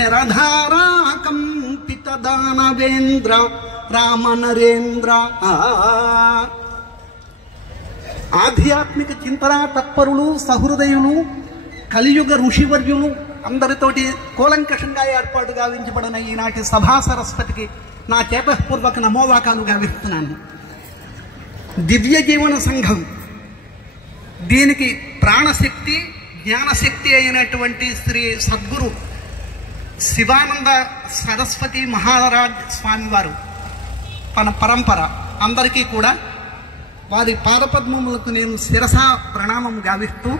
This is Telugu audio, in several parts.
స్థిరధారా కంపిత దానవేంద్ర రామ నరేంద్ర. ఆధ్యాత్మిక చింతన తత్పరులు, సహృదయులు, కలియుగ ఋషివర్యులు అందరితోటి కూలంకషంగా ఏర్పాటు గావించబడిన ఈనాటి సభా సరస్వతికి నా చేతపూర్వక నమోవాకాలు గావిస్తున్నాను. దివ్య జీవన సంఘం దీనికి ప్రాణశక్తి, జ్ఞానశక్తి అయినటువంటి శ్రీ సద్గురు శివానంద సరస్వతి మహారాజ్ స్వామివారు తన పరంపర అందరికీ కూడా వారి పాదపద్మములకు నేను శిరస ప్రణామం గావిస్తూ,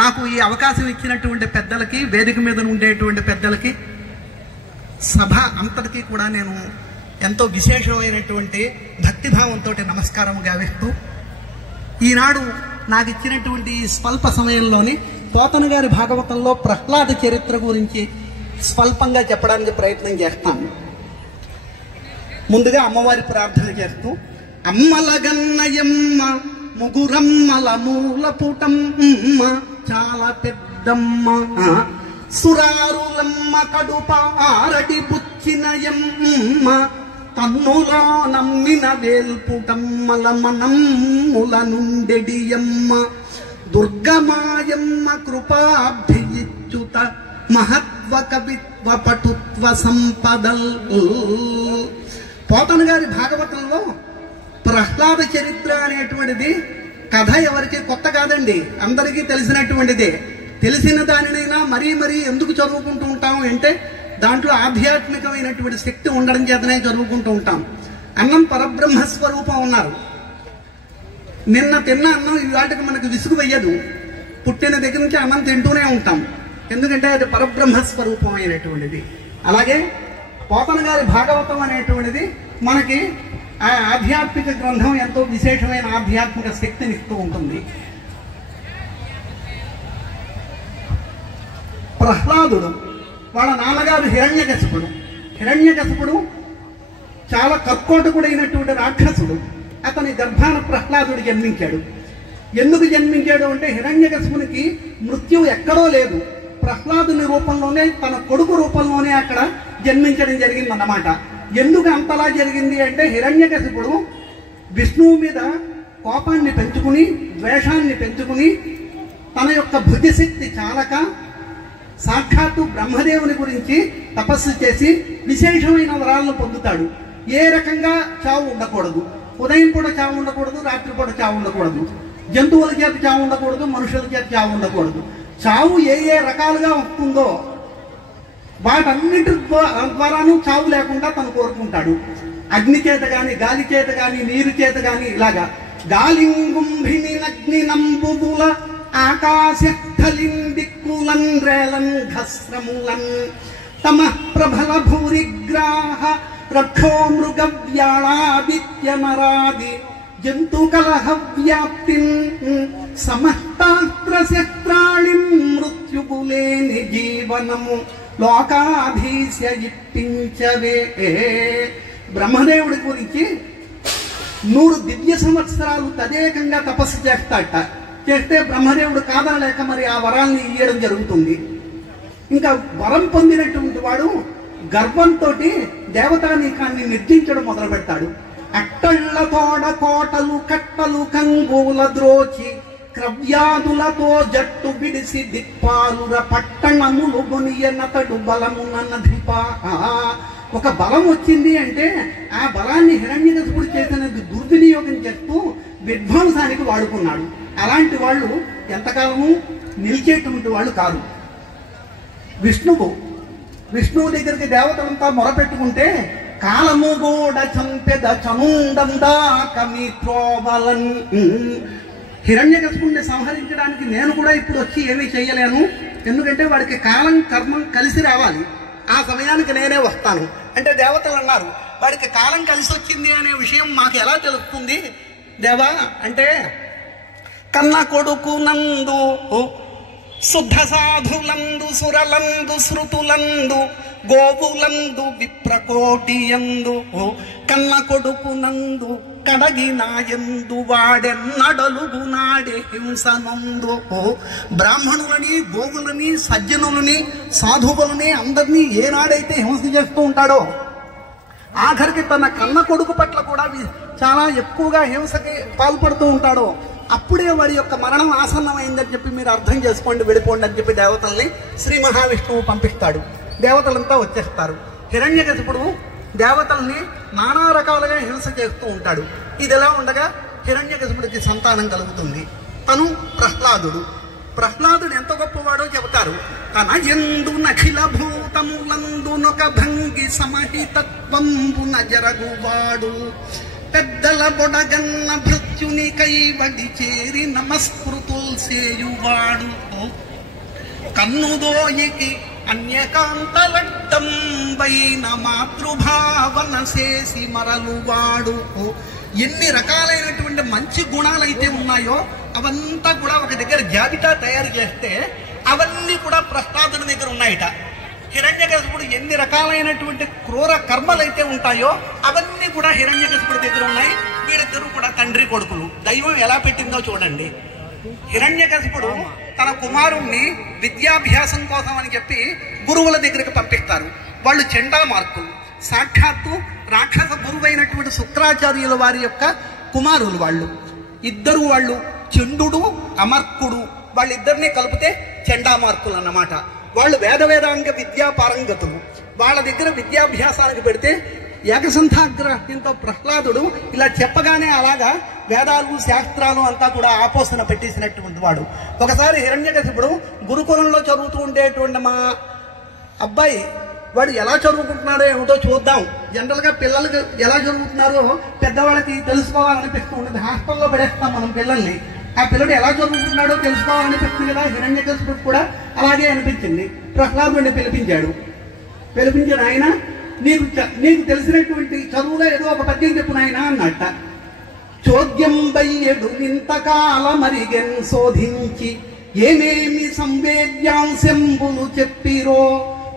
నాకు ఈ అవకాశం ఇచ్చినటువంటి పెద్దలకి, వేదిక మీద ఉండేటువంటి పెద్దలకి, సభ అంతటికీ కూడా నేను ఎంతో విశేషమైనటువంటి భక్తిభావంతో నమస్కారం గావిస్తూ, ఈనాడు నాకు ఇచ్చినటువంటి ఈ స్వల్ప సమయంలోని పోతన గారి భాగవతంలో ప్రహ్లాద చరిత్ర గురించి స్వల్పంగా చెప్పడానికి ప్రయత్నం చేస్తాను. ముందుగా అమ్మవారి ప్రార్థన చేస్తూ, అమ్మలగన్నయమ్మ ముగురమ్మల మూల పుటమ్మ చాలా పెద్దమ్మ సురారులమ్మ కడుప ఆరటి పుచ్చినయమ్మ తన్నులో నమ్మిన వేల్పుటమ్మల మనమ్ముల నుండెడియమ్మ దుర్గమాయమ్మ కృపాభియిచ్యుత మహత్వ కవిత్వ పటుత్వ సంపదల్. పోతన గారి భాగవతంలో ప్రహ్లాద చరిత్ర అనేటువంటిది కథ ఎవరికి కొత్త కాదండి, అందరికీ తెలిసినటువంటిదే. తెలిసిన దానినైనా మరీ మరీ ఎందుకు చదువుకుంటూ ఉంటాం అంటే దాంట్లో ఆధ్యాత్మికమైనటువంటి శక్తి ఉండడం చేతనే చదువుకుంటూ ఉంటాం. అన్నం పరబ్రహ్మస్వరూపం ఉన్నారు. నిన్న తిన్న అన్నం ఇవాటికి మనకు విసుగు వెయ్యదు. పుట్టిన దగ్గర నుంచి అన్నం తింటూనే ఉంటాం, ఎందుకంటే అది పరబ్రహ్మస్వరూపం అయినటువంటిది. అలాగే పోతన గారి భాగవతం అనేటువంటిది మనకి ఆ ఆధ్యాత్మిక గ్రంథం ఎంతో విశేషమైన ఆధ్యాత్మిక శక్తిని ఇస్తూ ఉంటుంది. ప్రహ్లాదుడు వాళ్ళ నాన్నగారు హిరణ్యకశిపుడు. హిరణ్యకశిపుడు చాలా కర్కోటకుడైనటువంటి రాక్షసుడు. అతని గర్భాన ప్రహ్లాదుడు జన్మించాడు. ఎందుకు జన్మించాడు అంటే హిరణ్యకశిపునికి మృత్యువు ఎక్కడో లేదు, ప్రహ్లాదుని రూపంలోనే, తన కొడుకు రూపంలోనే అక్కడ జన్మించడం జరిగిందన్నమాట. ఎందుకు అంతలా జరిగింది అంటే హిరణ్యకశిపుడు విష్ణువు మీద కోపాన్ని పెంచుకుని, ద్వేషాన్ని పెంచుకుని, తన యొక్క బుద్ధిశక్తి చాలక సాక్షాత్తు బ్రహ్మదేవుని గురించి తపస్సు చేసి విశేషమైన వరాలను పొందుతాడు. ఏ రకంగా చావు ఉండకూడదు, ఉదయం పూట చావు ఉండకూడదు, రాత్రిపూట చావు ఉండకూడదు, జంతువుల చేత చావు ఉండకూడదు, మనుషుల చేత చావు ఉండకూడదు. చావు ఏ ఏ రకాలుగా వస్తుందో వాటన్నిటి ద్వారాను చావు లేకుండా తను కోరుకుంటాడు. అగ్ని చేత గాని, గాలి చేత గాని, నీరు చేత గాని, ఇలాగా గాలింగుంభిని నగ్ని నంబుల ఆకాశస్థలిన్ దిక్కులన్ రేలన్ ఘస్రములన్ తమ ప్రభల భూరిగ్రాహ రక్షో మృగ వ్యాళాదిత్యమరాది జంతుకలహ వ్యాప్తిన్ సమస్తాస్త్ర శస్త్రాళిం మృత్యుగులేని జీవనము లోకాధీశ ఇప్పించవే. బ్రహ్మదేవుడి గురించి 100 దివ్య సంవత్సరాలు తదేకంగా తపస్సు చేస్తాడట. చేస్తే బ్రహ్మదేవుడు కాదనలేక మరి ఆ వరాల్ని ఇయ్యడం జరుగుతుంది. ఇంకా వరం పొందినటువంటి వాడు గర్వంతో దేవతానీకాన్ని నిర్జించడం మొదలు పెడతాడు. అట్టళ్ల తోడ కోటలు కట్టలు కంగుల ద్రోచి క్రవ్యాదులతో జట్టు విడిసి దిక్పాలుర పట్టణములు గొనియనతడు బలమునధిప. ఒక బలం వచ్చింది అంటే ఆ బలాన్ని హిరణ్యకశిపుడు చేసిన దుర్వినియోగం చేస్తూ విధ్వంసానికి వాడుకున్నాడు. అలాంటి వాళ్ళు ఎంతకాలము నిలిచేటువంటి వాళ్ళు కాదు. విష్ణువు దగ్గరికి దేవతలంతా మొరపెట్టుకుంటే కాలము కూడా చంపెద చముండందా కమిత్రోబలన్. హిరణ్యకశిపుడిని సంహరించడానికి నేను కూడా ఇప్పుడు వచ్చి ఏమీ చెయ్యలేను, ఎందుకంటే వాడికి కాలం కర్మం కలిసి రావాలి, ఆ సమయానికి నేనే వస్తాను అంటే దేవతలు అన్నారు, వాడికి కాలం కలిసి వచ్చింది అనే విషయం మాకు ఎలా తెలుస్తుంది దేవా అంటే, కన్న కొడుకు నందు శుద్ధ సాధులందు సురలందు శృతులందు గోవులందు విప్రకోటియందు కన్న కొడుకు నందు కడగి నాయందు వాడెన్నడలుగు నాడే హింసనందు. బ్రాహ్మణులని, గోవులని, సజ్జనులని, సాధువులని అందరినీ ఏనాడైతే హింస చేస్తూ ఉంటాడో, ఆఖరికి తన కన్న కొడుకు పట్ల కూడా చాలా ఎక్కువగా హింసకి పాల్పడుతూ ఉంటాడో, అప్పుడే వాడి యొక్క మరణం ఆసన్నమైందని చెప్పి మీరు అర్థం చేసుకోండి, వెళ్ళిపోండి అని చెప్పి దేవతల్ని శ్రీ మహావిష్ణువు పంపిస్తాడు. దేవతలంతా వచ్చేస్తారు. హిరణ్యకశిపుడు దేవతల్ని నానా రకాలుగా హింస చేస్తూ ఉంటాడు. ఇది ఎలా ఉండగా హిరణ్యకశిపుడికి సంతానం కలుగుతుంది. తను ప్రహ్లాదుడు. ప్రహ్లాదుడు ఎంత గొప్పవాడో చెబుతారు. తన యందు నఖిల భూతములందునొక భంగి సమహితత్వంబున జరగువాడు, పెద్దల బొడగన్న భృత్యుని కైవడి చేరి నమస్కృతుల్ సేయువాడు, కన్నుదోయికి అన్యకాంతలడ్డంబైన మాతృభావన చేసి మరలువాడు. ఎన్ని రకాలైనటువంటి మంచి గుణాలైతే ఉన్నాయో అవంతా కూడా ఒక దగ్గర జాబితా తయారు చేస్తే అవన్నీ కూడా ప్రహ్లాదుడి దగ్గర ఉన్నాయట. హిరణ్యకశిపుడు ఎన్ని రకాలైనటువంటి క్రూర కర్మలైతే ఉంటాయో అవన్నీ కూడా హిరణ్యకశిపుడి దగ్గర ఉన్నాయి. వీళ్ళిద్దరూ కూడా తండ్రి కొడుకులు. దైవం ఎలా పెట్టిందో చూడండి. హిరణ్యకశిపుడు తన కుమారుణ్ణి విద్యాభ్యాసం కోసం అని చెప్పి గురువుల దగ్గరికి పంపిస్తారు. వాళ్ళు చండామార్కులు. సాక్షాత్తు రాక్షస గురువైనటువంటి శుక్రాచార్యుల వారి యొక్క కుమారులు వాళ్ళు. ఇద్దరు వాళ్ళు చండుడు, అమర్కుడు, వాళ్ళిద్దరినీ కలిపితే చండామార్కులు అన్నమాట. వాళ్ళు వేదాంగ విద్యా పారంగతులు. వాళ్ళ దగ్గర విద్యాభ్యాసానికి పెడితే ఏకసంధాగ్రహంతో ప్రహ్లాదుడు ఇలా చెప్పగానే అలాగా వేదాలు, శాస్త్రాలు అంతా కూడా ఆపోసన పెట్టేసినటువంటి వాడు. ఒకసారి హిరణ్యకశిపుడు గురుకులంలో చదువుతూ ఉండేటువంటి మా అబ్బాయి వాడు ఎలా చదువుకుంటున్నాడో ఏమిటో చూద్దాం. జనరల్గా పిల్లలకి ఎలా చదువుతున్నారో పెద్దవాళ్ళకి తెలుసుకోవాలనిపిస్తూ ఉంటుంది. హాస్టల్లో పడేస్తాం మనం పిల్లల్ని. ఆ పిల్లడు ఎలా చదువుకుంటున్నాడో తెలుసుకోవాలనిపిస్తుంది కదా. హిరణ్యకశిపుడు కూడా అలాగే అనిపించింది. ప్రహ్లాదుడిని పిలిపించాడు. పిలిపించిన ఆయన నీకు తెలిసినటువంటి చదువులో ఏదో ఒక పద్యం చెప్పు నాయన అన్నట్ట. చోద్యం బయ్యడు ఇంతకాల మరిగెన్ శోధించి ఏమేమి సంవేద్యాంశంబులు చెప్పిరో,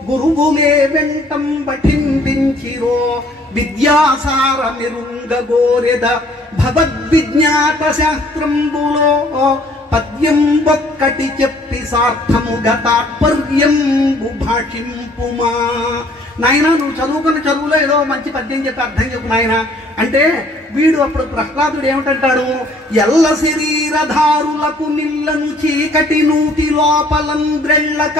గురువులే వెంటం పఠింపించిరో, విద్యాసార మిరుంగగోరెద భగవద్విజ్ఞాత శాస్త్రంబులో, పద్యం ఒక్కటి చెప్పి సార్థముగా తాత్పర్యంబు భాషింపుమా. నాయన నువ్వు చదువుకున్న చదువులో ఏదో మంచి పద్యం చెప్పి అర్థం చెప్పు నాయన అంటే, వీడు అప్పుడు ప్రహ్లాదుడు ఏమిటంటాడు, ఎల్ల శరీరధారులకు నిల్లను చీకటి నూతి లోపలంద్రెళ్ళక,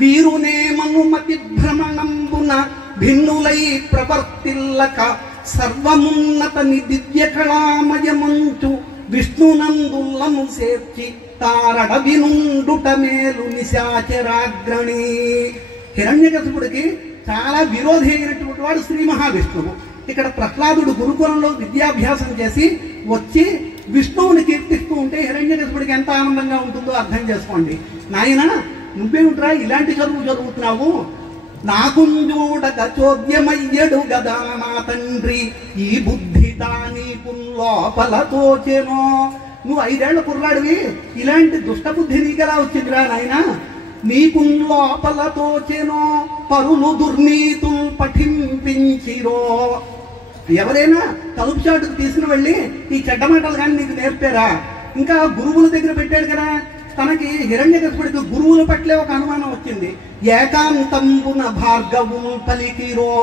వీరునేమను మతి భ్రమణంబున భిన్నులై ప్రవర్తిల్లక, సర్వమున్నతని దివ్య కళామయమంచు విష్ణునందులను చేర్చి తారడ వినుండుట మేలు నిశాచరాగ్రణి. హిరణ్యకశిపుడికి చాలా విరోధి అయినటువంటి వాడు శ్రీ మహావిష్ణువు. ఇక్కడ ప్రహ్లాదుడు గురుకులంలో విద్యాభ్యాసం చేసి వచ్చి విష్ణువుని కీర్తిస్తూ ఉంటే హిరణ్యకశిపుడికి ఎంత ఆనందంగా ఉంటుందో అర్థం చేసుకోండి. నాయన నువ్వేమిట్రా ఇలాంటి చదువు చదువుతున్నావు, నాకుంజూడక చోద్యమయ్యడు గదా మా తండ్రి, ఈ బుద్ధి నీకు లోపల తోచెనో. నువ్వు 5 ఏళ్ల కుర్రాడివి, ఇలాంటి దుష్టబుద్ధి నీకెలా వచ్చిందిరా నాయన, నీకు లోపల తోచెనో, పరులు దుర్నీతులు పఠింపించిరో. ఎవరైనా తలుపు చాటుకు తీసుకుని వెళ్ళి ఈ చెడ్డ మాటలు కానీ నీకు నేర్పారా? ఇంకా గురువుల దగ్గర పెట్టాడు కదా. తనకి హిరణ్యకశిపుడికి గురువుల పట్లే ఒక అనుమానం వచ్చింది. ఏకాంతంబున భార్గవులు పలికిరో,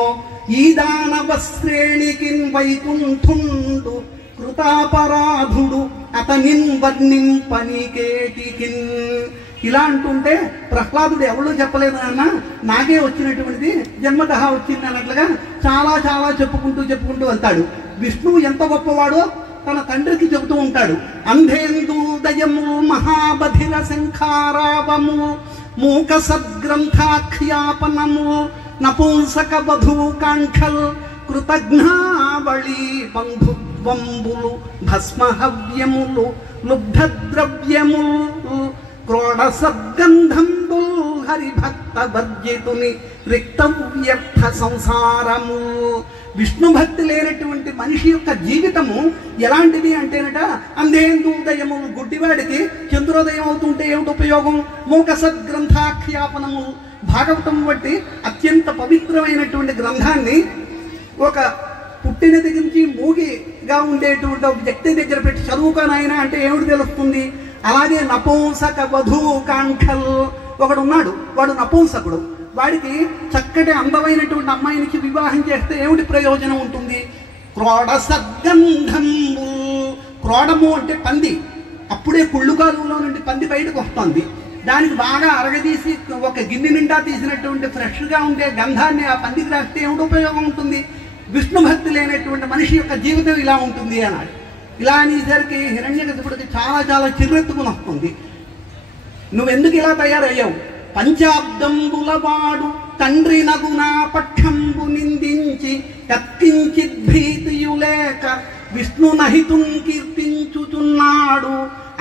ఈ దానవ శ్రేణికి వైకుంఠుండు కృతాపరాధుడు అతనిన్ వర్ణింపనికేటికిన్. ఇలా అంటుంటే ప్రహ్లాదుడు ఎవరో చెప్పలేదు నాన్న, నాకే వచ్చినటువంటిది జన్మతహా వచ్చింది అన్నట్లుగా చాలా చాలా చెప్పుకుంటూ వెళ్తాడు. విష్ణువు ఎంత గొప్పవాడో తన తండ్రికి చెబుతూ ఉంటాడు. అంధేందూదయము మహాబధిర శంఖారావము మూక సద్గ్రంథాఖ్యాపనము నపుంసక వధూకాంక్షల్ కృతజ్ఞావళి బంధుత్వంబులు భస్మహవ్యములు లుబ్ధద్రవ్యములు క్రోడ సద్గంధంబుల్ హరిభక్త వర్జితుని రిక్తవ్యర్థ సంసారము. విష్ణు భక్తి లేనటువంటి మనిషి యొక్క జీవితము ఎలాంటిది అంటేనట, అంధేందూదయము గుడ్డివాడికి చంద్రోదయం అవుతుంటే ఏమిటి ఉపయోగం? మూక సద్గ్రంథాఖ్యాపనము. భాగవతం వంటి అత్యంత పవిత్రమైనటువంటి గ్రంథాన్ని ఒక పుట్టిన దగ్గర నుంచి మూగిగా ఉండేటువంటి ఒక వ్యక్తి దగ్గర పెట్టి చదువుకోనాయన అంటే ఏమిటి తెలుస్తుంది? అలాగే నపుంసక వధువు కాంక్షల్ ఒకడు ఉన్నాడు, వాడు నపుంసకుడు. వాడికి చక్కటి అందమైనటువంటి అమ్మాయినికి వివాహం చేస్తే ఏమిటి ప్రయోజనం ఉంటుంది? క్రోడ సద్గంధంబు. క్రోడము అంటే పంది, అప్పుడే కుళ్ళు కాలువలో నుండి పంది బయటకు వస్తుంది. దానికి బాగా అరగదీసి ఒక గిన్నె నిండా తీసినటువంటి ఫ్రెష్గా ఉండే గంధాన్ని ఆ పందికి రాస్తే ఏమిటి ఉపయోగం ఉంటుంది? విష్ణు భక్తి లేనటువంటి మనిషి యొక్క జీవితం ఇలా ఉంటుంది అన్నాడు. ఇలా అనేసరికి హిరణ్యకశిపుడికి చాలా చాలా చిర్రెత్తుకుని వస్తుంది. నువ్వెందుకు ఇలా తయారయ్యావు? పంచాబ్దంబుల వాడు తండ్రి నగునా పక్షంబు నిందించి కత్తించిద్ భీతియులేక విష్ణు నహితున్ కీర్తించుచున్నాడు.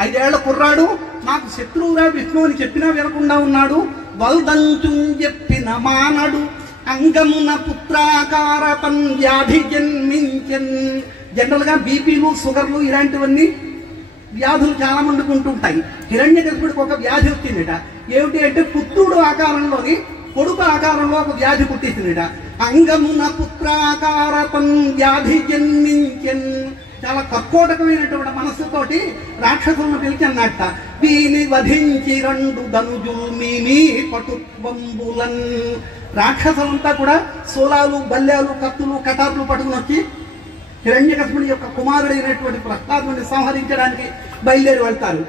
5 ఏళ్ల కుర్రాడు మాకు శత్రువురా విష్ణు అని చెప్పినా వినకుండా ఉన్నాడు. వల్దంచున్ చెప్పిన మానడు అంగమున పుత్రాకారతం వ్యాధి జన్మించన్. జనరల్గా బీపీలు షుగర్లు ఇలాంటివన్నీ వ్యాధులు చాలా మందికి ఉంటుంటాయి. హిరణ్యకశిపుడికి ఒక వ్యాధి వచ్చిందిట. ఏమిటి అంటే పుత్రుడు ఆకారంలోని కొడుకు ఆకారంలో ఒక వ్యాధి పుట్టించిందిట. అంగమున పుత్రాకారతం వ్యాధి జన్మించన్. చాలా కర్కోటకమైనటువంటి మనస్సుతోటి రాక్షసులను పిలిచి అన్నట్ట, వీని వధించి 2 ధనుజులు మీని పటుత్వంబులన్. రాక్షసులంతా కూడా శూలాలు, బల్యాలు, కత్తులు, కటార్లు పట్టుకుని వచ్చి హిరణ్యకశిపుడి యొక్క కుమారుడైనటువంటి ప్రహ్లాదుని సంహరించడానికి బయలుదేరి వెళ్తారు.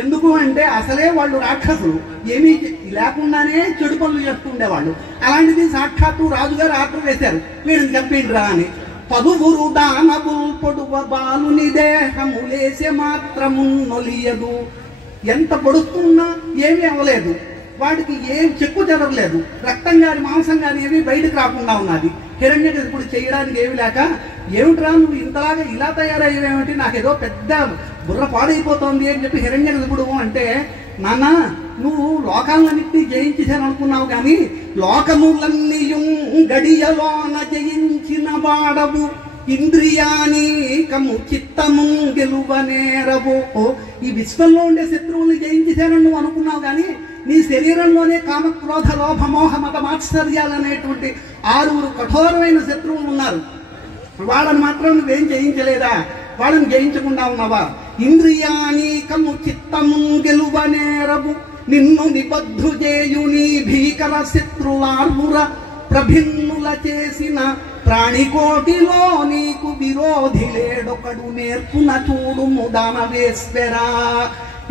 ఎందుకు అంటే అసలే వాళ్ళు రాక్షసులు, ఏమీ లేకుండానే చెడు పనులు చేస్తుండేవాళ్ళు. అలాంటిది సాక్షాత్తు రాజుగారు ఆర్డర్ వేశారు, వీడిని చంపేండిరా అని. 10 దానవుల్ పొడువ బాలుని దేహములేసే మాత్రమున్నొలియదు. ఎంత పొడుస్తున్నా ఏమీ అవ్వలేదు, వాడికి ఏం చెక్కు చెదరలేదు, రక్తం కానీ మాంసం కానీ ఏమీ బయటకు రాకుండా ఉన్నది. హిరణ్యకశిపుడు చేయడానికి ఏమి లేక, ఏమిట్రా నువ్వు ఇంతలాగా ఇలా తయారయ్యేవేమిటి, నాకేదో పెద్ద బుర్ర పాడైపోతుంది అని చెప్పి హిరణ్యకశిపుడు అంటే, నాన్న నువ్వు లోకాలన్నింటినీ జయించేశాను అనుకున్నావు కానీ లోకములన్నీ గడియలోన జయించిన వాడవు, ఇంద్రియానీకము చిత్తము గెలువనేరవు. ఈ విశ్వంలో ఉండే శత్రువుల్ని జయించేశానని నువ్వు అనుకున్నావు కానీ నీ శరీరంలోనే కామక్రోధ లోభ మోహ మత మాత్సర్యాలు అనేటువంటి 6 కఠోరమైన శత్రువులు ఉన్నారు. వాళ్ళని మాత్రం నువ్వేం జయించలేదా? వాళ్ళని జయించకుండా ఉన్నావా? ఇంద్రియానీకము చిత్తము గెలువనేరవు, నిన్ను నిబద్ధు చేయుని భీకర శత్రులార్వుర ప్రభిన్నుల చేసిన ప్రాణికోటిలో నీకు విరోధి లేడొకడు నేర్పున చూడుము దానవేశ్వరా.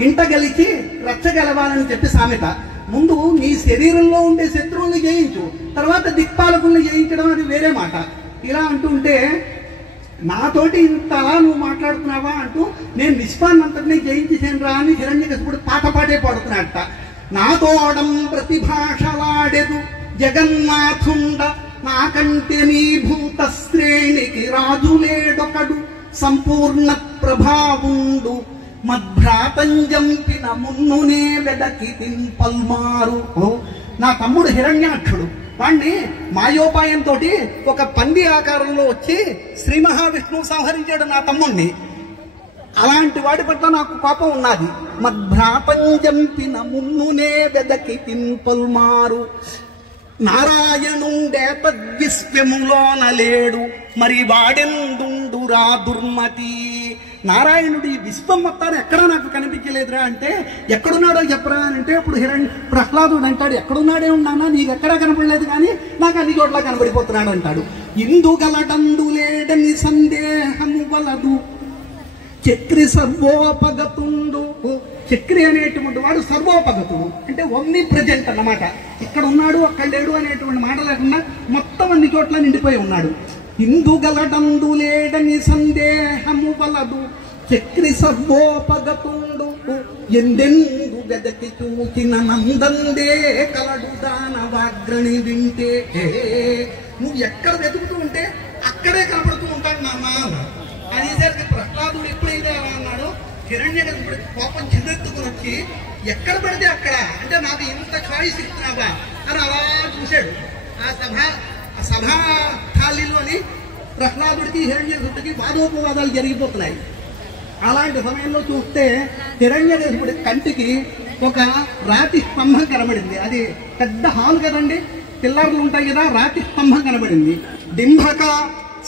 ఇంట గెలిచి రచ్చగలవాలని చెప్పి సామెత. ముందు నీ శరీరంలో ఉండే శత్రువుల్ని జయించు, తర్వాత దిక్పాలకుల్ని జయించడం అది వేరే మాట. ఇలా అంటుంటే నాతోటి ఇంతలా నువ్వు మాట్లాడుతున్నావా అంటూ నేను విశ్వాన్నంతటినీ జయించేసాను రా అని హిరణ్యకశిపుడు పాటే పాడుతున్నాడట. నాతోడం ప్రతిభాషలాడెదు జగన్నాథుండ నాకంటే నీ భూత శ్రేణికి రాజులేడొకడు సంపూర్ణ ప్రభావుండు మద్భ్రాతంజంపిన మున్నునే వెదకి తింపల్మారు. నా తమ్ముడు హిరణ్యాక్షుడు, వాణ్ణి మాయోపాయంతో ఒక పంది ఆకారంలో వచ్చి శ్రీ మహావిష్ణువు సంహరించాడు నా తమ్ముణ్ణి. అలాంటి వాడి పట్ల నాకు కోపం ఉన్నది. మద్భ్రాతంజంపిన మున్నునే వెదకి తింపల్మారు. నారాయణుండే తద్విశ్వములోన లేడు మరి వాడెందుండురా దుర్మతి. నారాయణుడు ఈ విశ్వం మొత్తాన్ని ఎక్కడా నాకు కనిపించలేదురా అంటే, ఎక్కడున్నాడో చెప్పరా అని అంటే అప్పుడు ప్రహ్లాదుడు అంటాడు, ఎక్కడున్నాడే ఉన్నానా, నీకు ఎక్కడా కనపడలేదు కానీ నాకు అన్ని చోట్ల కనబడిపోతున్నాడు అంటాడు. ఇందుగలడందు లేడని సందేహము వలదు చక్రి సర్వోపగతుండు. చక్రి అనేటువంటి వాడు సర్వోపగతుడు అంటే ఓమ్ని ప్రజెంట్ అన్నమాట. ఇక్కడ ఉన్నాడు అక్కడ లేడు అనేటువంటి మాట లేకుండా మొత్తం అన్ని చోట్ల నిండిపోయి ఉన్నాడు. ఇందుగలడందు లేడని సందేహము వలదు చక్రి సర్వోపగతుండు ఎందెందు వెదకి చూచిన నందందే కలడు దానవాగ్రణి వింటే. నువ్వు ఎక్కడ వెతుకుతూ ఉంటే అక్కడే కనపడుతూ ఉంటాడు నాన్న అనేసరికి ప్రహ్లాదుడు ఎప్పుడైతే అలా అన్నాడు, హిరణ్యకశిపుడి కోపం చిన్నెత్తుకుని వచ్చి ఎక్కడ పడితే అక్కడ అంటే నాకు ఇంత చాయిస్ ఇస్తున్నావా అని అలా చూశాడు. ఆ సభా స్థాయిలోని ప్రహ్లాదుడికి హిరణ్యకశిపుడికి వాదోపవాదాలు జరిగిపోతున్నాయి. అలాంటి సమయంలో చూస్తే హిరణ్యకశిపుడి కంటికి ఒక రాతి స్తంభం కనబడింది. అది పెద్ద హాల్ కదండి, పిల్లర్లు ఉంటాయి కదా, రాతి స్తంభం కనబడింది. డింభక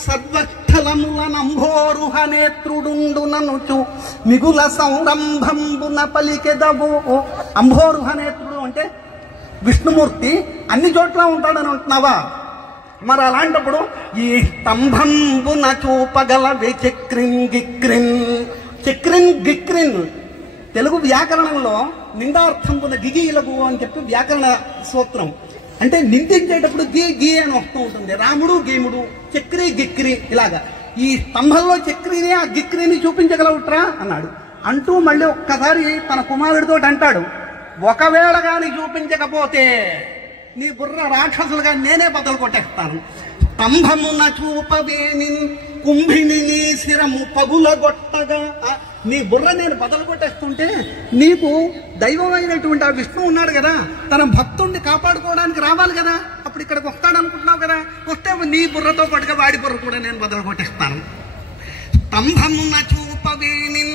సర్వస్థలములనంభోరుహ నేత్రుడుండు ననుచు మిగుల సంరంభంబున పలికెదవు. అంభోరుహ నేత్రుడు అంటే విష్ణుమూర్తి అన్ని చోట్ల ఉంటాడని అంటున్నావా? మరి అలాంటప్పుడు ఈ స్తంభంబున చూపగలవే చక్రిన్ గిక్రిన్. చక్రిన్ గిక్రిన్ తెలుగు వ్యాకరణంలో నిందార్థంబున గిగిలగు అని చెప్పి వ్యాకరణ సూత్రం. అంటే నిందించేటప్పుడు గీ గీ అని వస్తూ ఉంటుంది. రాముడు గీముడు, చక్రి గిక్రి ఇలాగా. ఈ స్తంభంలో చక్రిని ఆ గిక్రిని చూపించగలవుట్రా అన్నాడు. అంటూ మళ్ళీ ఒక్కసారి తన కుమారుడితో అంటాడు, ఒకవేళ గాని చూపించకపోతే నీ బుర్ర రాక్షసులుగా నేనే బదులు కొట్టేస్తాను. స్తంభమున చూపవేని కుంభిని నీ శిరము పగులగొట్టగా. నీ బుర్ర నేను బదలు కొట్టేస్తుంటే నీకు దైవమైనటువంటి ఆ విష్ణువు ఉన్నాడు కదా, తన భక్తుడిని కాపాడుకోవడానికి రావాలి కదా, అప్పుడు ఇక్కడికి వస్తాడనుకుంటున్నావు కదా, వస్తే నీ బుర్రతో పాటుగా వాడి బుర్ర కూడా నేను బదలు కొట్టేస్తాను. స్తంభమున చూపవేని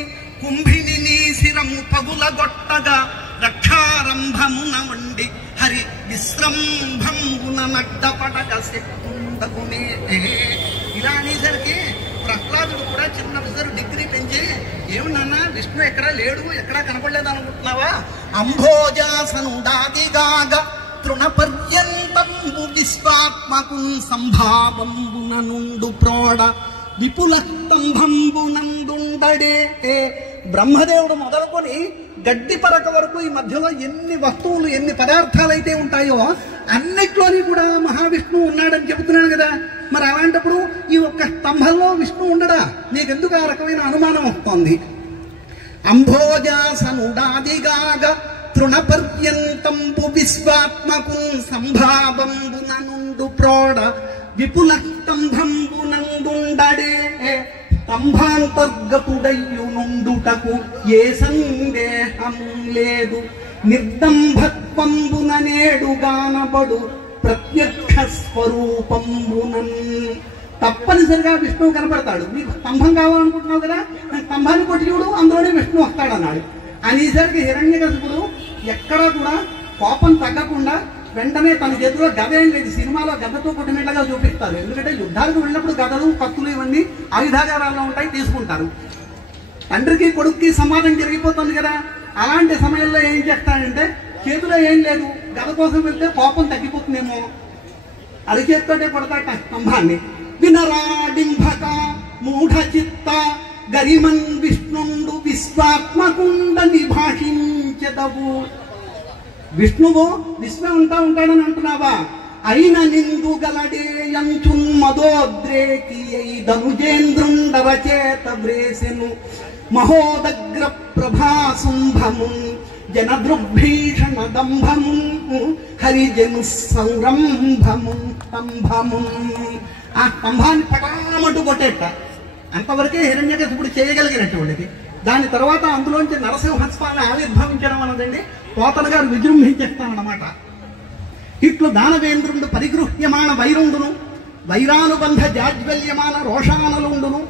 కుంభిని నీ శిరము పగులగొట్టగా రక్షారంభమున వండి హరి విశ్రంభంబున నడ్డపడగ శక్తుండగునే. ఇలా అనేసరికి ప్రహ్లాదుడు కూడా చిన్న విసరు డిగ్రీ పెంచి, ఏమన్నా విష్ణు ఎక్కడా లేడు, ఎక్కడా కనపడలేదు అనుకుంటున్నావా? అంభోజాసనుడాదిగాగ తృణపర్యంతంబు విశ్వాత్మకు సంభావంబున నుండు ప్రోడ విపుల స్తంభంబునందుండడే. బ్రహ్మదేవుడు మొదలుకొని గడ్డి పరక వరకు ఈ మధ్యలో ఎన్ని వస్తువులు ఎన్ని పదార్థాలైతే ఉంటాయో అన్నిట్లోని కూడా మహావిష్ణువు ఉన్నాడని చెబుతున్నాను కదా. మరి అలాంటప్పుడు ఈ ఒక్క స్తంభంలో విష్ణువు ఉండడా? నీకెందుకు ఆ రకమైన అనుమానం వస్తోంది? అంభోజాసనుడాదిగాగ తృణపర్యంతంబు విశ్వాత్మకు సంభావంబున నుండు ప్రోడ విపుల స్తంభంబునందుండడే. స్తంభాంతర్గతుడయ్యునుండుటకు ఏ సందేహము లేదు, నిర్దంభత్వంబున నేడు గానబడు ప్రత్యక్ష స్వరూపంబునన్. తప్పనిసరిగా విష్ణువు కనపడతాడు. నీకు స్తంభం కావాలనుకుంటున్నావు కదా, స్తంభాన్ని కొట్టి చూడు, అందులోనే విష్ణువు వస్తాడన్నాడు. అనేసరికి హిరణ్యకశిపుడు ఎక్కడా కూడా కోపం తగ్గకుండా వెంటనే తన చేతిలో గద ఏం లేదు. సినిమాలో గదతో కొట్టినట్లుగా చూపిస్తారు. ఎందుకంటే యుద్ధాలకు వెళ్ళినప్పుడు గదలు కత్తులు ఇవన్నీ ఆయుధాగారాల్లో ఉంటాయి, తీసుకుంటారు. తండ్రికి కొడుక్కి సంవాదం జరిగిపోతుంది కదా, అలాంటి సమయంలో ఏం చేస్తాడంటే చేతిలో ఏం లేదు, గద కోసం వెళ్తే కోపం తగ్గిపోతుందేమో, అరిచేత్తోటే కొడతాట స్తంభాన్ని. వినరాడింభక మూఢ చిత్త గరిమన్ విష్ణుండు విశ్వాత్మకుండ నిభాషించదవు. విష్ణువు విశ్వం ఉంటాడని అంటున్నావా? అయిన నిందు గలడే యంచున్ మదోద్రేకి ధనుజేంద్రుండవచేత వ్రేసెను మహోదగ్ర ప్రభాసుంభము జనదృగ్భీషణ దంభము హరిజను సంరంభము స్తంభము. ఆ స్తంభాన్ని పటామటు కొట్టేట. అంతవరకే హిరణ్యకశిపుడు చేయగలిగినటువంటిది. దాని తర్వాత అందులోంచి నరసింహస్వామి ఆవిర్భవించడం అన్నదండి పోతన గారు విజృంభించేస్తానన్నమాట. ఇట్లు దానవేంద్రుండు పరిగృహ్యమాన వైరుండును వైరానుబంధ జాజ్వల్యమాన రోషానలుండును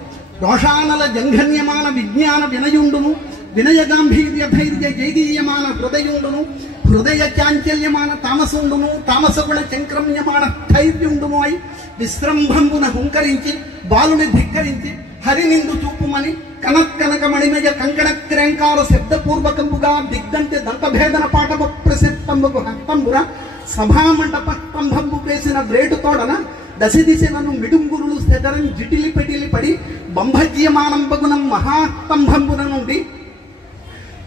రోషానల జంఘన్యమాన విజ్ఞాన వినయుండును వినయ గాంభీర్య ధైర్య జైదీయమాన హృదయుండును హృదయ చాంచల్యమాన తామసుండును తామసగుణ చంక్రమ్యమాన ధైర్యుండును అయి విశ్రంభంబున హుంకరించి బాలుని ధిక్కరించి హరినిందు చూపుమని కనత్కనక మణిమయ కంకణ క్రేంకార శబ్దపూర్వకంబుగా దిగ్గంటి దంతభేదన పాఠవ ప్రసిద్ధంబుకు హస్తంబుర సభామండప స్తంభంబు వేసిన బ్రేటు తోడన దశదిశలను మిడుంగురులు స్థితరం జిటిలి పెటిలి పడి బంభజ్యమానంబగునం మహాస్తంభంబున నుండి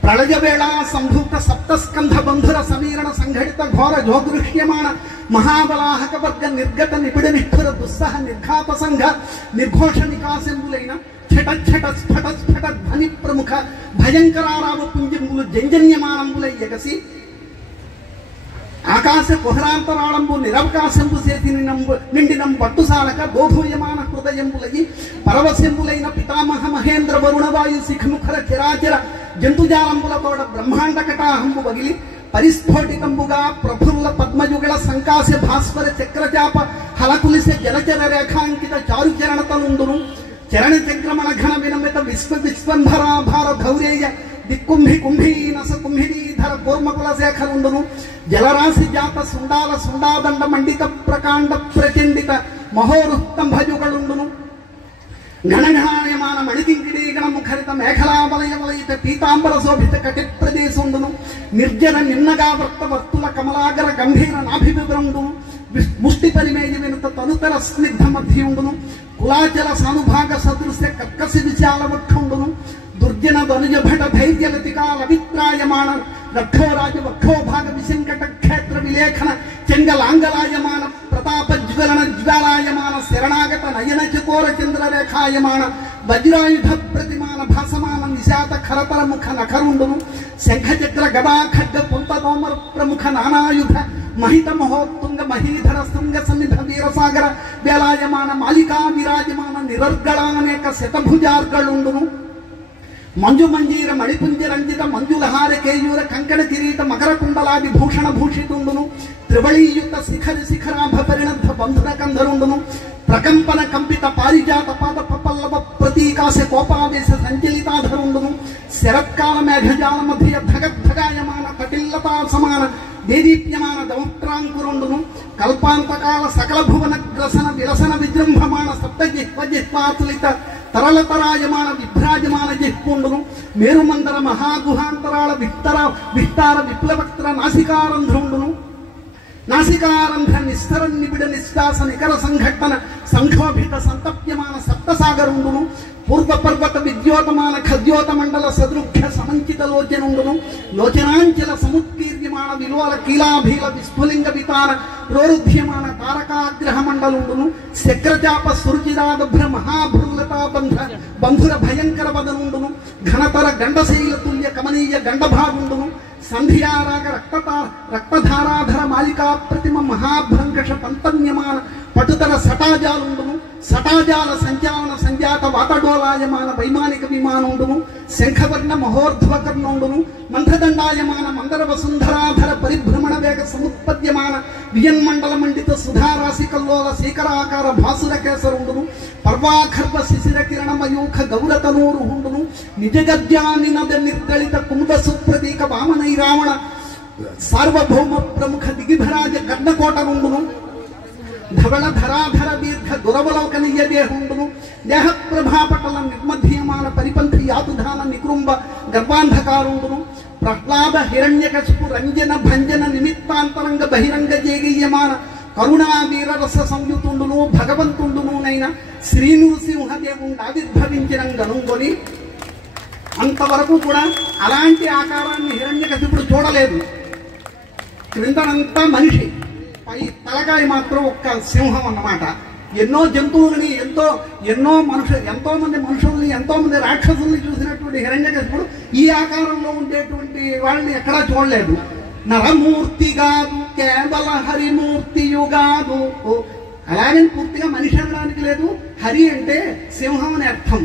ప్రళయవేళ సంభూత సప్తస్కంధ బంధుర సమీరణ సంఘటిత ఘోర జోదృశ్యమాన మహాబలాహక వర్గ నిర్గత నిబిడ నిష్ఠుర దుస్సహ నిర్ఘాత సంఘ నిర్ఘోష నికాశంబులైన ఛట ఛట స్ఫట స్ఫట ధ్వని ప్రముఖ భయంకరారావ పుంజంబులు జంజన్యమానంబులై ఎగసి ఆకాశ కుహరాంతరాళంబు నిరవకాశంబు చేసి నిండినం పట్టుసాలక గోభూయమాన హృదయంబులయి పరవశంబులైన పితామహ మహేంద్ర వరుణవాయు శిఖముఖర చిరాచర జంతుజాలంబులతోడ బ్రహ్మాండ కటాహంబు వగిలి పరిస్ఫోటితంబుగా ప్రభుల పద్మయుగళ సంకాశ భాస్వర చక్రచాప హలకులిసె జలచర రేఖాంకిత చారుచరణతనుండును చరణ చక్రమణ ఘన వినమిత విశ్వంభరాభార ధౌరేయ దిక్కుంభి కుంభీనస కుంభినీధర కూర్మకుల శేఖరుండును జలరాశి జాత సుండాల సుండాదండ మండిత ప్రకాండ ప్రచండిత మహోరుస్తంభయుగళుండును గణఘాయమాన మణికింకిడీగణ ముఖరిత మేఖలావలయ వలయిత పీతాంబర శోభిత కటి ప్రదేశుండును నిర్జన నిన్నగా వృత్త వర్తుల కమలాగర గంభీర నాభివివరండును ముష్టి పరిమేయ వినుత తనుతర స్నిగ్ధ మధ్యుండును కులాచల సానుభాగ సదృశ్య కర్కసి విశాల వక్షుండును దుర్జన ధనుజ భట ధైర్యలతికాల విత్రాయమాన రక్షోరాజ వక్షోభాగ విశంకట క్షేత్ర విలేఖన చెంగలాంగలాయమాన ప్రతాపజ్వలన జ్వాలాయమాన శరణాగత నయన చకోర చంద్రరేఖాయమాన వజ్రాయుధ ప్రతిమాన భాసమాన నిశాత ఖరతర ముఖ నఖరుండును శంఖచక్ర గదా ఖడ్గ పుంత తోమర ప్రముఖ నానాయుధ మహిత మహోత్తుంగ మహీధర శృంగ సన్నిధ వీరసాగర వేలాయమాన మాలికా విరాజమాన నిరర్గళానేక శతభుజార్గళుండును మంజు మంజీర మణిపుంజ రంజిత మంజులహార కేయూర కంకణ కిరీట మకర కుండలాది భూషణ భూషితుండును త్రివళీయుక్త శిఖరి శిఖరాభ పరిణద్ధ బంధున కంధరుండును ప్రకంపన కంపిత పారిజాత పాద పల్లవ ప్రతీకాశ కోపావేశ సంచలితాధరుండును శరత్కాల మేఘజాల మధ్య ధగద్ధగాయమాన తటిల్లతా సమాన దేదీప్యమాన దౌట్రాంకురుండును కల్పాంతకాల సకల భువన గ్రసన విలసన విజృంభమాన సప్తజిహ్వజిహ్వాతులిత తరళతరాయమాన విభ్రాజమాన జిహ్పుండును మేరుమందర మహాగుహాంతరాల విస్తార విప్లవక్త్ర నాసికారంధ్రుండును నాసికారంధ్ర నిస్తర నిబిడ నిశ్వాస నికర సంఘట్టన సంక్షోభిత సంతప్యమాన సప్తసాగరుండును పూర్వ పర్వత విద్యోతమాన ఖద్యోత మండల సదృఢ్య సమంచిత లోచనుండును లోచనాంచల సముత్కీర్యమాన విలోల కీలాభీల విస్ఫులింగ వితాన ప్రోరుధ్యమాన తారకాగ్రహ మండలుండును శక్రచాప సురుచిరాదభ్ర మహాభృలతా బంధుర భయంకర వదనుండును ఘనతర గండశైల తుల్య కమనీయ గండభాగుండును సంధ్యారాగ రక్తధారాధర మాలికా ప్రతిమ మహాభ్రంకష పంతన్యమాన పటుతర సటాజాలుండును సటాజాల సంచాలన సంజాత వాతడోలాయమాన వైమానిక విమానుండును శంఖవర్ణ మహోర్ధ్వకర్ణుండును మంత్రదండాయమాన మందర వసుంధరాధర పరిభ్రమణ వేగ సముత్పద్యమాన వియన్మండల మండిత సుధారాశి కల్లోల శీకరాకార భాసుర కేసరుండును పర్వాఖర్వ శిశిర కిరణ మయూఖ గౌరతనూరు హుండును నిజగద్యాని నద నిర్దళిత కుంభ సుప్రతీక వామనై రావణ సార్వభౌమ ప్రముఖ దిగిభరాజ కర్ణకోటనుండును ధవళ ధరాధర దీర్ఘ దురవలోకనీయ దేహుండును దేహ ప్రభాపటల నిర్మధ్యమాన పరిపంథి యాతుధాన నికృంభ గర్భాంధకారుండును ప్రహ్లాద హిరణ్యకశిపు రంజన భంజన నిమిత్తాంతరంగ బహిరంగ జేగీయమాన కరుణా వీరరస సంయుతుండును భగవంతుండునునైన శ్రీనృసింహదేవుండు ఆవిర్భవించిన గనుంగొని అంతవరకు కూడా అలాంటి ఆకారాన్ని హిరణ్యకశిపుడు చూడలేదు. క్రిందనంతా మనిషి, పై తలకాయ మాత్రం ఒక్క సింహం అన్నమాట. ఎన్నో జంతువులని ఎంతో మంది మనుషుల్ని ఎంతో మంది రాక్షసుల్ని చూసినటువంటి హిరణ్యకశిపుడు ఈ ఆకారంలో ఉండేటువంటి వాళ్ళని ఎక్కడా చూడలేదు. నరమూర్తి కాదు, కేవల హరిమూర్తియు కాదు. అలాగని పూర్తిగా మనిషి అనడానికి లేదు. హరి అంటే సింహం అని అర్థం.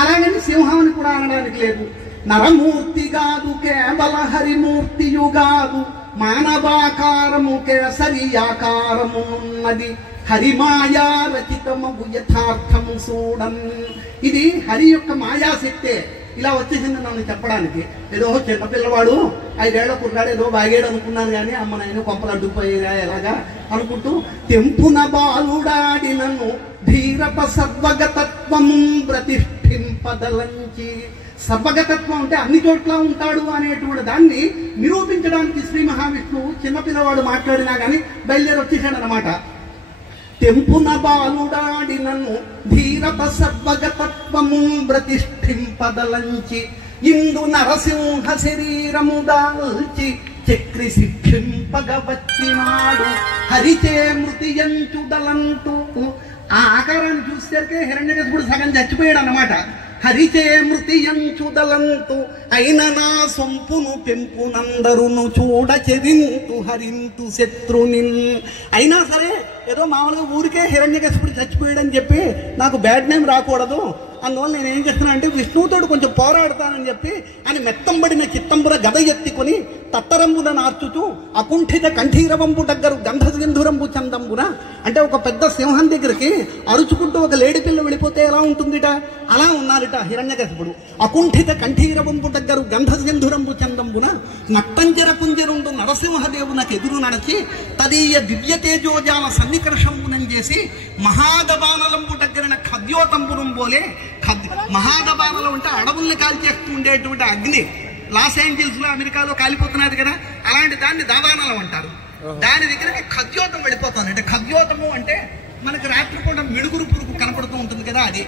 అలాగని సింహం అని కూడా అనడానికి లేదు. నరమూర్తి కాదు, కేవల హరిమూర్తియు కాదు. మానవాకారము కేసరియాకారము ఉన్నది, హరిమాయా రచితమగు యథార్థము చూడన్. ఇది హరి యొక్క మాయాశక్తే ఇలా వచ్చేసింది నన్ను చెప్పడానికి. ఏదో చిన్నపిల్లవాడు 5 ఏళ్ల కుర్రాడు ఏదో బాగేడు అనుకున్నాను కానీ అమ్మ నాయన కొంపలు అడ్డుపోయేగా ఎలాగా అనుకుంటూ తెంపున బాలుడాడినను ధీరప సర్వగతత్వము ప్రతిష్ఠింపదలంచి. సర్వగతత్వం అంటే అన్ని చోట్ల ఉంటాడు అనేటువంటి దాన్ని నిరూపించడానికి శ్రీ మహావిష్ణువు చిన్నపిల్లవాడు మాట్లాడినా కానీ బయలుదేరి వచ్చేసాడు అనమాట. తెంపున బాలుడాడినను ధీరత సర్వగతత్వము ప్రతిష్ఠింపదలంచి ఇందు నరసింహ శరీరము దాల్చి చక్రి శిక్షింపగ వచ్చినాడు హరిచే మృతియంచుదలంటూ. ఆ ఆకారాన్ని చూసేసరికి హిరణ్యకశిపుడు సగం చచ్చిపోయాడు అన్నమాట. హరిచే మృతియంచుదలంతు అయిన నా సొంపును పెంపునందరును చూడ చెరింతు హరింతు శత్రుని. అయినా సరే ఏదో మామూలుగా ఊరికే హిరణ్యకశిపుడు చచ్చిపోయాడని చెప్పి నాకు బ్యాడ్ నేమ్ రాకూడదు, అందువల్ల నేను ఏం చేస్తున్నా అంటే విష్ణువుతో కొంచెం పోరాడతానని చెప్పి ఆయన మెత్తంబడిన చిత్తంబుర గద ఎత్తుకొని తత్తరంబున నార్చుచు అకుంఠిత కంఠీరవంబు దగ్గరు గంధసింధురంబు చందంబున. అంటే ఒక పెద్ద సింహం దగ్గరికి అరుచుకుంటూ ఒక లేడి పిల్ల వెళ్ళిపోతే ఎలా ఉంటుందిట, అలా ఉన్నారిట హిరణ్యకశిపుడు. అకుంఠిత కంఠీరవంబు దగ్గరు గంధసింధురంబు చందంబున నట్టంజర పుంజరుండు నరసింహదేవునకు ఎదురు నడచి తదీయ దివ్య తేజోజాల సన్నికర్షంబునం చేసి మహాదబానలంబు దగ్గరన ఖద్యోతంబురం పోలే మహాదబానలు అంటే అడవుల్ని కాల్చేస్తూ ఉండేటువంటి అగ్ని, లాస్ ఏంజల్స్ లో అమెరికాలో కాలిపోతున్నది కదా, అలాంటి దాన్ని దావానలం అంటారు. దాని దగ్గరికి ఖద్యోతం వెళ్ళిపోతుంది. అంటే ఖద్యోతము అంటే మనకి రాత్రిపూట మిడుగురు పురుగు కనపడుతూ ఉంటుంది కదా, అది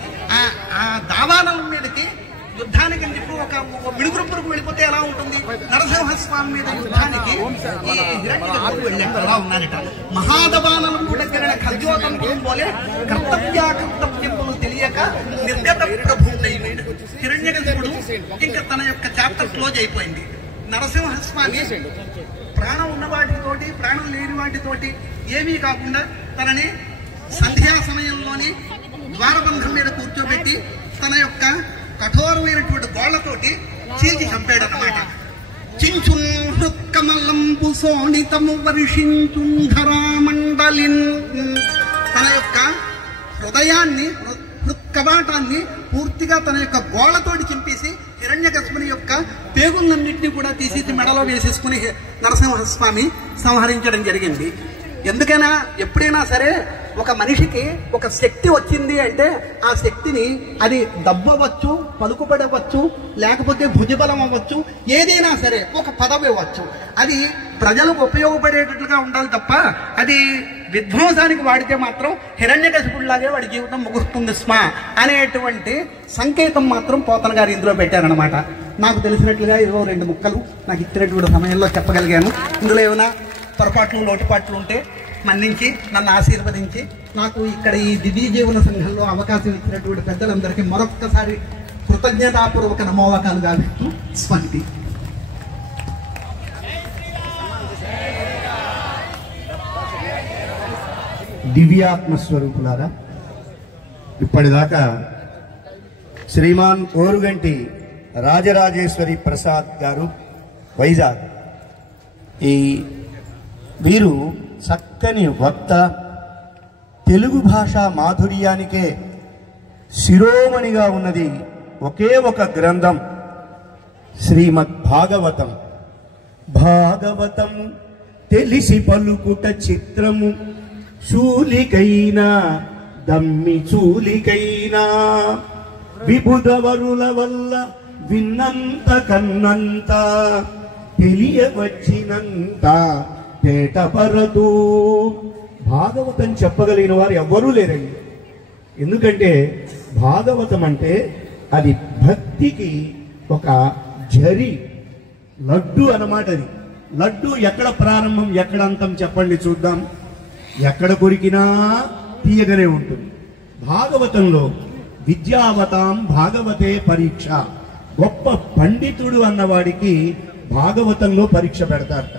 ఆ దావానలం మీదకి యుద్ధానికి అని చెప్పి ఒక మిడుగురు పురుగు వెళ్ళిపోతే ఎలా ఉంటుంది, నరసింహస్వామి మీద యుద్ధానికి వెళ్ళాడు అలా ఉన్నారట. మహాదవానలం దగ్గర ఖద్యోతం పోలే కర్తవ్యాకర్తవ్యములు తెలియక నిర్గత ప్రభువుడైనాడు హిరణ్యకశిపుడు. ఇంకా తన యొక్క చాప్టర్ క్లోజ్ అయిపోయింది. నరసింహస్వామి ప్రాణం ఉన్న వాటితోటి ప్రాణం లేని వాటితోటి ఏమీ కాకుండా తనని సంధ్యా సమయంలోని ద్వారబంధం మీద కూర్చోబెట్టి తన యొక్క కఠోరమైనటువంటి గోళ్లతోటి చీల్చి చంపాడన్నమాట. చించున్ హృత్కమలంబు సోణితము వర్షించుంధరామండలిన్, తన యొక్క హృదయాన్ని హృత్కవాటాన్ని పూర్తిగా తన యొక్క గోళ్లతోటి చింపేసి హిరణ్యకశిపుని యొక్క పేగులన్నింటినీ కూడా తీసేసి మెడలో వేసేసుకుని నరసింహస్వామి సంహరించడం జరిగింది. ఎందుకైనా ఎప్పుడైనా సరే ఒక మనిషికి ఒక శక్తి వచ్చింది అంటే ఆ శక్తిని అది దబ్బవచ్చు, పలుకుబడవచ్చు, లేకపోతే భుజబలం అవ్వచ్చు, ఏదైనా సరే ఒక పదవి ఇవ్వచ్చు. అది ప్రజలకు ఉపయోగపడేటట్లుగా ఉండాలి తప్ప అది విధ్వంసానికి వాడితే మాత్రం హిరణ్యకశిపుడిలాగే వాడి జీవితం ముగుస్తుంది స్మ అనేటువంటి సంకేతం మాత్రం పోతన గారు ఇందులో పెట్టారనమాట. నాకు తెలిసినట్లుగా ఏవో 2 ముక్కలు నాకు ఇచ్చినటువంటి సమయంలో చెప్పగలిగాను. ఇందులో ఏమైనా పొరపాట్లు లోటుపాట్లు ఉంటే మన్నించి నన్ను ఆశీర్వదించి నాకు ఇక్కడ ఈ దివ్య జీవన సంఘంలో అవకాశం ఇచ్చినటువంటి పెద్దలందరికీ మరొక్కసారి కృతజ్ఞతాపూర్వక నమోవాకాలు గావిస్తూ స్వంతి. దివ్యాత్మస్వరూపులారా, ఇప్పటిదాకా శ్రీమాన్ ఓరుగంటి రాజరాజేశ్వరి ప్రసాద్ గారు వైజాగ్, ఈ వీరు చక్కని వక్త, తెలుగు భాషా మాధుర్యానికే శిరోమణిగా ఉన్నది ఒకే ఒక గ్రంథం, శ్రీమద్ భాగవతం. భాగవతం తెలిసి పలుకుట చిత్రము, శూలికైనా దమ్మి చూలికైనా విబుధవరుల వల్ల విన్నంత కన్నంత తెలియవచ్చినంత తేటపరదు. భాగవతం చెప్పగలిగిన వారు ఎవ్వరూ లేరండి. ఎందుకంటే భాగవతం అంటే అది భక్తికి ఒక జరి, లడ్డు అన్నమాట. అది లడ్డు ఎక్కడ ప్రారంభం ఎక్కడ అంతం చెప్పండి చూద్దాం. ఎక్కడ కొరికినా తీయగానే ఉంటుంది. భాగవతంలో విద్యావతాం భాగవతే పరీక్ష, గొప్ప పండితుడు అన్నవాడికి భాగవతంలో పరీక్ష పెడతారట.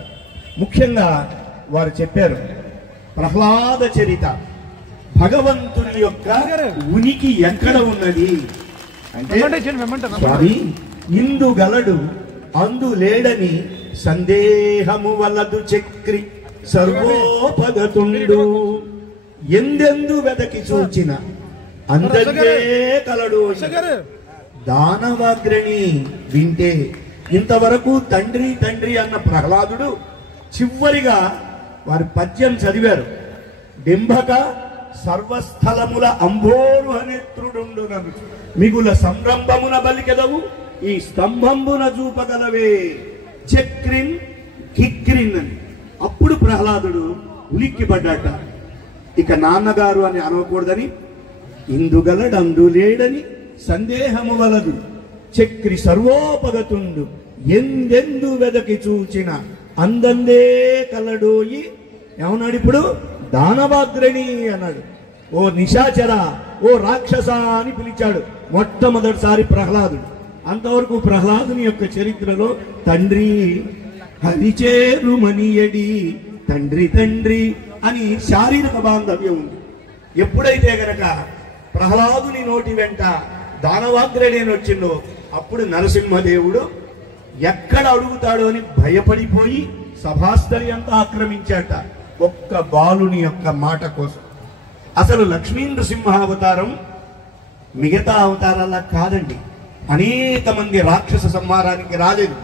ముఖ్యంగా వారు చెప్పారు ప్రహ్లాద చరిత, భగవంతుని యొక్క ఉనికి ఎక్కడ ఉన్నది అంటే, స్వామి ఇందు గలడు అందు లేడని సందేహము వలదు చక్రి సర్వోపగతుండు, ఎందెందు వెదకి చూచిన అందరికే కలడు. దానవాగ్రణి వింటే ఇంతవరకు తండ్రి తండ్రి అన్న ప్రహ్లాదుడు చివరిగా వారి పద్యం చదివారు. డింభక సర్వస్థలముల అంబోరు అనేత్రుడుండు నన్ను మిగుల సంరంభమున బలికెదవు ఈ స్తంభంబున చూపగలవే చక్రిన్ కిక్రిన్ అని. అప్పుడు ప్రహ్లాదుడు ఉలిక్కి పడ్డాట. ఇక నాన్నగారు అని అనకూడదని, ఇందుగలడందు లేడని సందేహము వలదు చక్రి సర్వోపగతుండు, ఎందెందు వెదకి చూచిన అందందే కలడోయి. ఏమన్నాడు ఇప్పుడు? దానవాగ్రణి అన్నాడు. ఓ నిశాచర, ఓ రాక్షస అని పిలిచాడు మొట్టమొదటిసారి ప్రహ్లాదుడు. అంతవరకు ప్రహ్లాదుని యొక్క చరిత్రలో తండ్రి హరిచేరుమనియడి, తండ్రి తండ్రి అని శారీరక బాంధవ్యం ఉంది. ఎప్పుడైతే గనక ప్రహ్లాదుని నోటి వెంట దానవాగ్రణి అని వచ్చిందో అప్పుడు నరసింహదేవుడు ఎక్కడ అడుగుతాడు అని భయపడిపోయి సభాస్థలి అంతా ఆక్రమించాట ఒక్క బాలుని యొక్క మాట కోసం. అసలు లక్ష్మీ నృసింహావతారం మిగతా అవతారాలా కాదండి. అనేక మంది రాక్షస సంహారానికి రాలేదు.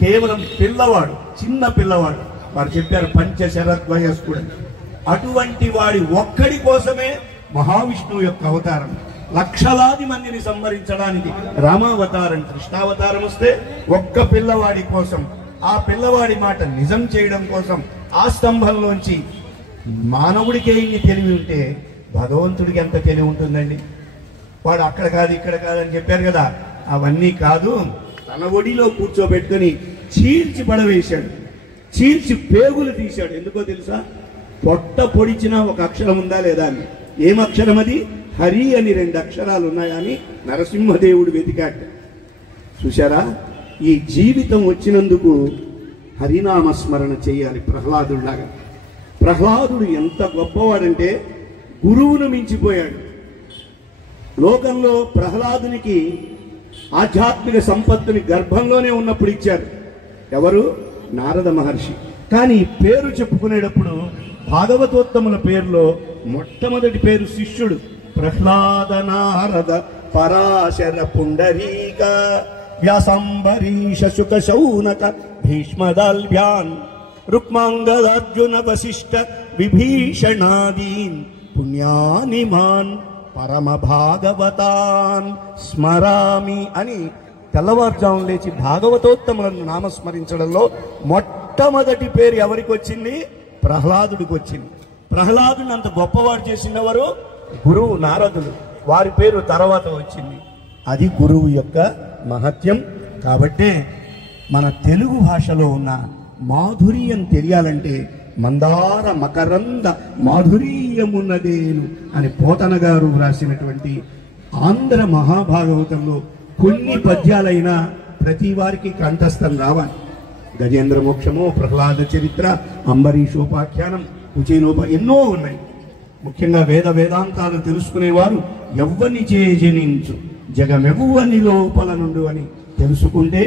కేవలం పిల్లవాడు, చిన్న పిల్లవాడు, వారు చెప్పారు పంచశరద్వయస్కుడు, అటువంటి వాడి ఒక్కడి కోసమే మహావిష్ణువు యొక్క అవతారం. లక్షలాది మందిని సంహరించడానికి రామావతారం, కృష్ణావతారం వస్తే ఒక్క పిల్లవాడి కోసం, ఆ పిల్లవాడి మాట నిజం చేయడం కోసం ఆ స్తంభంలోంచి మానవుడికే ఇన్ని తెలివి ఉంటే భగవంతుడికి ఎంత తెలివి ఉంటుందండి. వాడు అక్కడ కాదు ఇక్కడ కాదని చెప్పారు కదా, అవన్నీ కాదు. తన ఒడిలో కూర్చోబెట్టుకుని చీల్చి పడవేశాడు, చీల్చి పేగులు తీశాడు. ఎందుకో తెలుసా? పొట్ట పొడిచిన ఒక అక్షరం ఉందా లేదా అని. ఏం అక్షరం అది? హరి అని 2 అక్షరాలు ఉన్నాయని నరసింహదేవుడు వెతికాట. చూశారా? ఈ జీవితం వచ్చినందుకు హరినామస్మరణ చేయాలి ప్రహ్లాదుడిలాగా. ప్రహ్లాదుడు ఎంత గొప్పవాడంటే గురువును మించిపోయాడు. లోకంలో ప్రహ్లాదునికి ఆధ్యాత్మిక సంపత్తుని గర్భంలోనే ఉన్నప్పుడు ఇచ్చారు. ఎవరు? నారద మహర్షి. కానీ పేరు చెప్పుకునేటప్పుడు భాగవతోత్తముల పేరులో మొట్టమొదటి పేరు శిష్యుడు. ప్రహ్లాద నారద పరాశర పుండరీక వ్యాసంబరీష శుక శౌనక భీష్మదాల్భ్యాన్ రుక్మాంగదార్జున వశిష్ఠ విభీషణాదీన్ పుణ్యానిమాన్ పరమ భాగవతాన్ స్మరామి అని తెల్లవారుజాము లేచి భాగవతోత్తములను నామస్మరించడంలో మొట్టమొదటి పేరు ఎవరికి వచ్చింది? ప్రహ్లాదుడికి వచ్చింది. ప్రహ్లాదుని అంత గొప్పవాడు చేసినవారు గురువు నారదుడు. వారి పేరు తర్వాత వచ్చింది. అది గురువు యొక్క మహత్యం. కాబట్టే మన తెలుగు భాషలో ఉన్న మాధుర్యం తెలియాలంటే మందార మకరంద మాధుర్యమున్నదేను అని పోతన గారు వ్రాసినటువంటి ఆంధ్ర మహాభాగవతంలో కొన్ని పద్యాలైనా ప్రతి వారికి కంఠస్థం రావాలి. గజేంద్ర మోక్షము, ప్రహ్లాద చరిత్ర, అంబరీషోపాఖ్యానం, కుచేలోప ఎన్నో ఉన్నాయి. ముఖ్యంగా వేదాంతాలు తెలుసుకునేవారు ఎవ్వని జనించు జగమెవ్వని లోపల నుండు అని తెలుసుకుంటే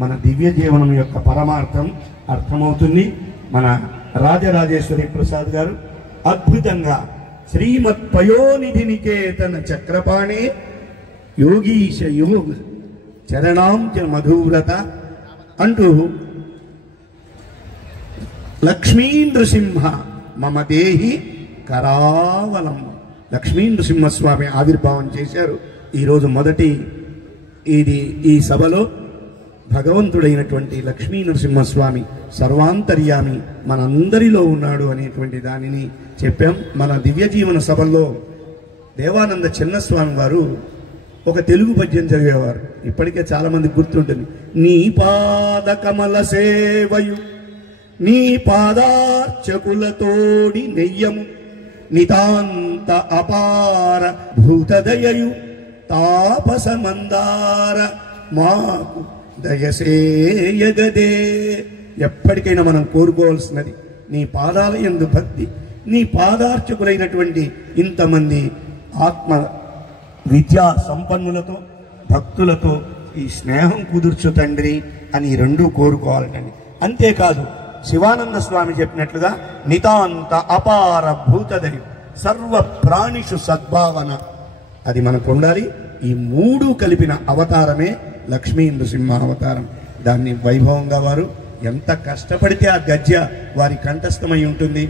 మన దివ్య జీవనం యొక్క పరమార్థం అర్థమవుతుంది. మన రాజరాజేశ్వరి ప్రసాద్ గారు అద్భుతంగా శ్రీమత్ పయోనిధి నికేతన చక్రపాణే యోగీశ యోగ చరణాంచ మధువ్రత అంటూ లక్ష్మీ నృసింహ మమ దేహి కరావలం లక్ష్మీ నృసింహస్వామి ఆవిర్భావం చేశారు. ఈరోజు మొదటి ఈ సభలో భగవంతుడైనటువంటి లక్ష్మీ నృసింహస్వామి సర్వాంతర్యామి మనందరిలో ఉన్నాడు అనేటువంటి దానిని చెప్పాం. మన దివ్య జీవన సభల్లో దేవానంద చిన్నస్వామి వారు ఒక తెలుగు పద్యం చదివేవారు. ఇప్పటికే చాలా మంది గుర్తుంటుంది. నీ పాద కమల సేవయు నీ పాదార్చకులతోడి నెయ్యము నితాంత అపార భూతదయయు తాపస మందార మాకు దయసేయగదే. ఎప్పటికైనా మనం కోరుకోవాల్సినది నీ పాదాల యందు భక్తి. నీ పాదార్చకులైనటువంటి ఇంతమంది ఆత్మ విద్యా సంపన్నులతో భక్తులతో ఈ స్నేహం కుదుర్చు తండ్రి అని రెండూ కోరుకోవాలండి. అంతేకాదు శివానంద స్వామి చెప్పినట్లుగా నితాంత అపార భూతదయు సర్వ ప్రాణిషు సద్భావన అది మనకు ఉండాలి. ఈ మూడు కలిపిన అవతారమే లక్ష్మీ నృసింహ అవతారం. దాన్ని వైభవంగా వారు ఎంత కష్టపడితే ఆ గద్య వారి కంఠస్థమై ఉంటుంది.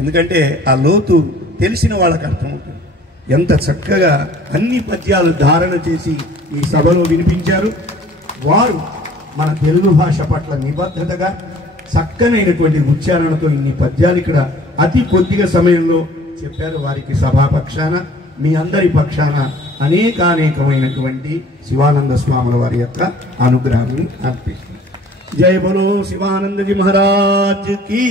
ఎందుకంటే ఆ లోతు తెలిసిన వాళ్ళకి అర్థమవుతుంది. ఎంత చక్కగా అన్ని పద్యాలు ధారణ చేసి ఈ సభలో వినిపించారు. వారు మన తెలుగు భాష పట్ల నిబద్ధతగా చక్కనైనటువంటి ఉచ్చారణతో ఇన్ని పద్యాలు ఇక్కడ అతి కొద్దిగా సమయంలో చెప్పారు. వారికి సభాపక్షాన మీ అందరి పక్షాన అనేకానేకమైనటువంటి శివానంద స్వాముల వారి యొక్క అనుగ్రహాన్ని అర్పిస్తుంది. జై బలో శివానందజీ మహారాజ్ కి.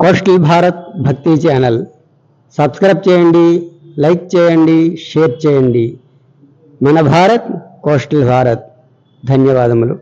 కోస్టల్ భారత్ భక్తి ఛానల్ సబ్స్క్రైబ్ చేయండి, లైక్ చేయండి, షేర్ చేయండి. మన భారత్ కోస్టల్ భారత్. ధన్యవాదములు.